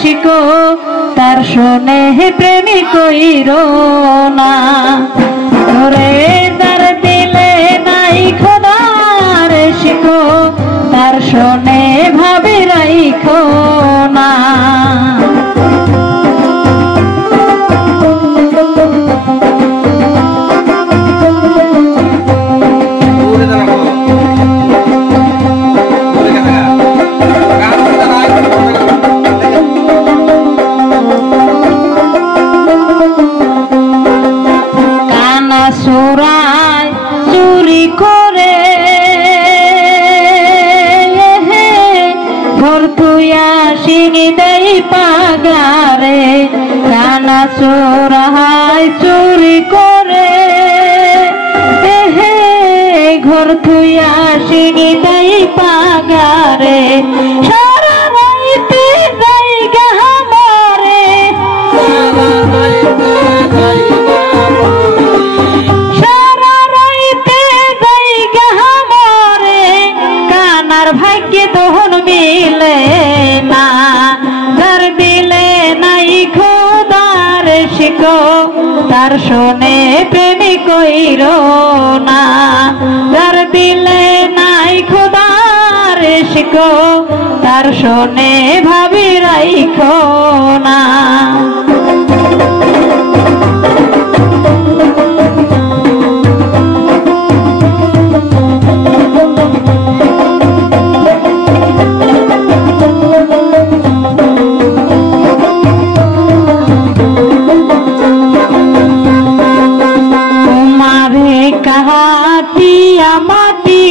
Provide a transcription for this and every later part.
শিখো তার শোনে প্রেমী কইরো না ওরে যার দিলে নাই খোদার শিখো তার শোনে ভাবি রাইখো না চোরাই চুরি করে ঘর তুইয়া সিনি দেই পাগারে কানা চোরাই চুরি করে ঘর তুইয়া সিনি দেই পাগারে সারা রাইতে জায়গা মরে ভাগ্যে তখন মিলে না যার দিলে নাই খোদার শিখো তার শোনে প্রেমী কইরো না যার দিলে নাই খোদার শিখো তার শোনে ভাবি রাইখো না কাহাতিয়া মাটি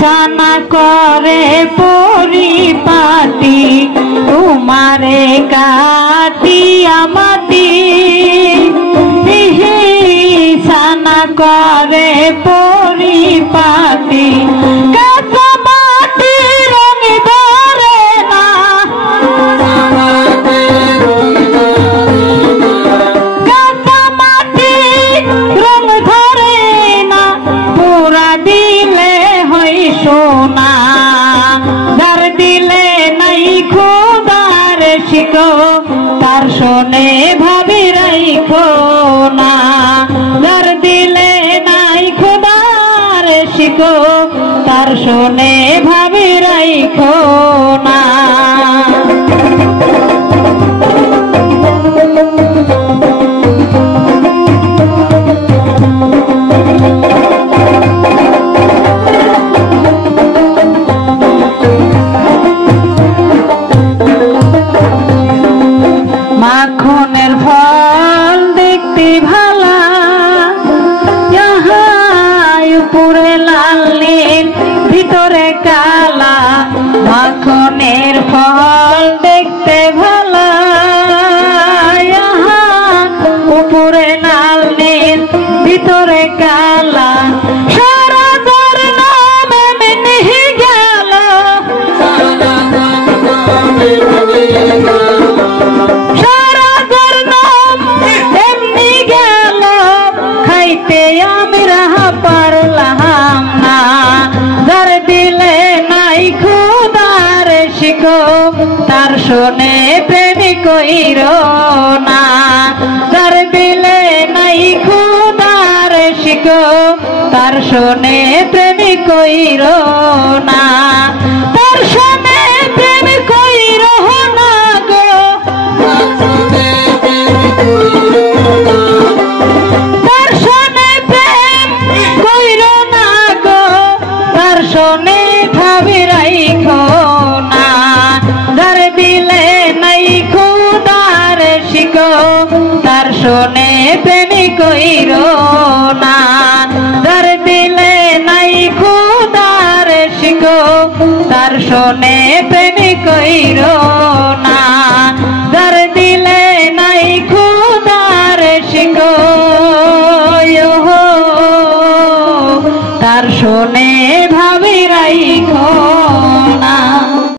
ছানা করে পরিপাটি তোমারে কাটিয়া মাটি ছানা করে পরিপাটি কাঁচা মাটি রঙ ধরে না সোনা যার দিলে নাই খোদার শিখো তার শোনে ভাবি রাইখো না যার দিলে নাই খোদার শিখো তার শোনে ভাবি রাইখো না মাখনের ফল দেখতে ভালা উপরে লাল নীল ভিতরে কালা মাখনের ফল দেখতে ভালা উপরে লাল নীল ভিতরে কালা সারা দর নামে মিহি গেল আমি রাহা পারলাম না যার দিলে নাই খোদার শিখো তার শোনে প্রেমী কইরো না যার দিলে নাই খোদার শিখো তার শোনে প্রেমী কইরো না তার শোনে প্রেমী কইরো না গো শোনে ভাবি রাইখো না যার দিলে নাই খোদার শিখো তার শোনে প্রেমী কইরো না যার দিলে নাই খোদার শিখো তার শোনে প্রেমী কইরো না যার দিলে নাই খোদার শিখো তার শোনে ভাবি রাই